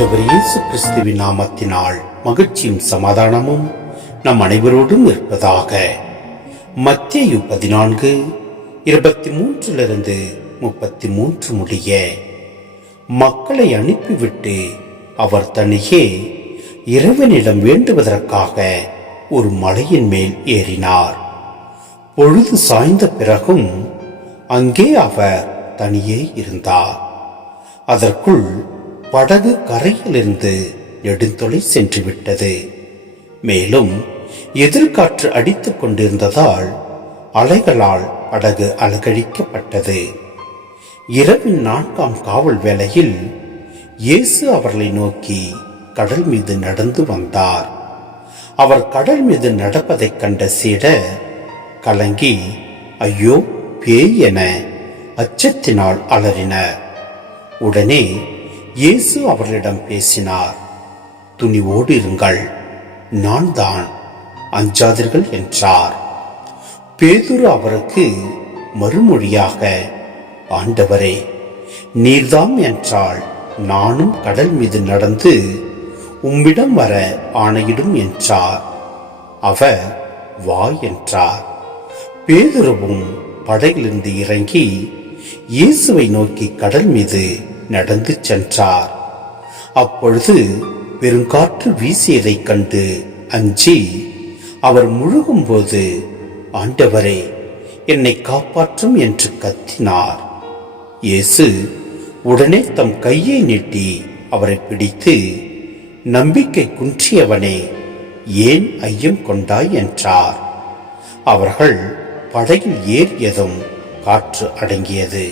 ஆண்டவர் இயேசு கிறிஸ்துவின் நாமத்தினால் மகிழ்ச்சியும் சமாதானமும் நம் அனைவரோடும் இருப்பதாக. மத்தேயு பதினான்கு இருபத்தி மூன்றிலிருந்து முப்பத்தி மூன்று முடிய மக்களை அனுப்பிவிட்டு அவர் தனியே இறைவனிடம் வேண்டுவதற்காக ஒரு மலையின் மேல் ஏறினார். பொழுது சாய்ந்த பிறகும் அங்கே அவர் தனியே இருந்தார். அதற்குள் படகு கரையிலிருந்து நெடுந்தொலை சென்று விட்டது மேலும் எதிர்காற்று அடித்துக் கொண்டிருந்ததால் அலைகளால் படகு அலங்கழிக்கப்பட்டது இரவின் நான்காம் காவல் வேளையில் இயேசு அவர்களை நோக்கி கடல் மீது நடந்து வந்தார். அவர் கடல் மீது நடப்பதைக் கண்ட சீடர் கலங்கி ஐயோ பேய் என அச்சத்தினால் அலறினர். உடனே இயேசு அவர்களிடம் பேசினார். துணிவோடு இருங்கள். நான் தான் அஞ்சாதீர்கள் என்றார். பேதுரு அவருக்கு மறுமொழியாக ஆண்டவரே நீர்தாம் என்றால் நானும் கடல் மீது நடந்து உம்மிடம் வர ஆணையிடும் என்றார். அவர் வா என்றார். பேதுருவும் படகிலிருந்து இறங்கி இயேசுவை நோக்கி கடல் மீது நடந்து சென்றார். அப்பொழுது பெருங்காற்று வீசியதைக் கண்டு அஞ்சி அவர் முழுகும்போது ஆண்டவரே என்னை காப்பாற்றும் என்று கத்தினார். இயேசு உடனே தம் கையை நீட்டி அவரை பிடித்து நம்பிக்கை குன்றியவனே ஏன் ஐயம் கொண்டாய் என்றார். அவர்கள் படகில் ஏறியதும் காற்று அடங்கியது.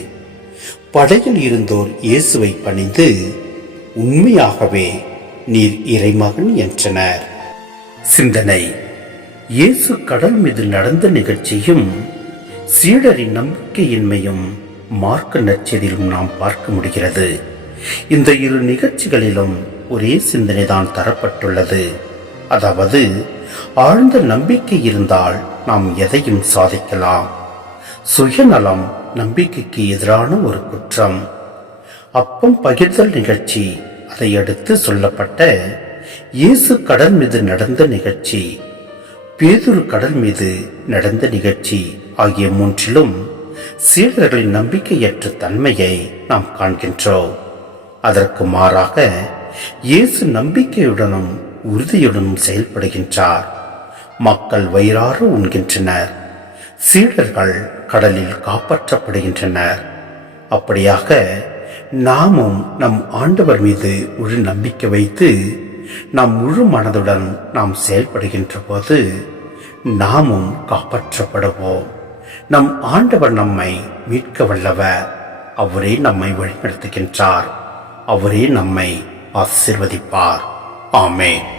படகில் இருந்தோர் இயேசுவை பணிந்து உண்மையாகவே நீர் இறைமகன் என்றனர். சிந்தனை. இயேசு கடல் மீது நடந்த நிகழ்ச்சியும் சீடரின் நம்பிக்கையின்மையும் மார்க்க நற்செய்தியிலும் நாம் பார்க்க முடிகிறது. இந்த இரு நிகழ்ச்சிகளிலும் ஒரே சிந்தனைதான் தரப்பட்டுள்ளது. அதாவது ஆழ்ந்த நம்பிக்கை இருந்தால் நாம் எதையும் சாதிக்கலாம். சுயநலம் நம்பிக்கைக்கு எதிரான ஒரு குற்றம். அப்பம் பகிர்தல் நிகழ்ச்சி அதை அடுத்து சொல்லப்பட்ட இயேசு கடல் மீது நடந்த நிகழ்ச்சி பேதுரு கடல் மீது நடந்த நிகழ்ச்சி ஆகிய மூன்றிலும் சீடர்களின் நம்பிக்கையற்ற தன்மையை நாம் காண்கின்றோம். அதற்கு மாறாக இயேசு நம்பிக்கையுடனும் உறுதியுடனும் செயல்படுகின்றார். மக்கள் வயிறாறு உண்கின்றனர். சீடர்கள் கடலில் காப்பாற்றப்படுகின்றனர். அப்படியாக நாமும் நம் ஆண்டவர் மீது முழு நம்பிக்கை வைத்து நம் முழு மனதுடன் நாம் செயல்படுகின்ற போது நாமும் காப்பாற்றப்படுவோம். நம் ஆண்டவர் நம்மை மீட்க வல்லவர். அவரே நம்மை வழிநடத்துகின்றார். அவரே நம்மை ஆசிர்வதிப்பார். ஆமேன்.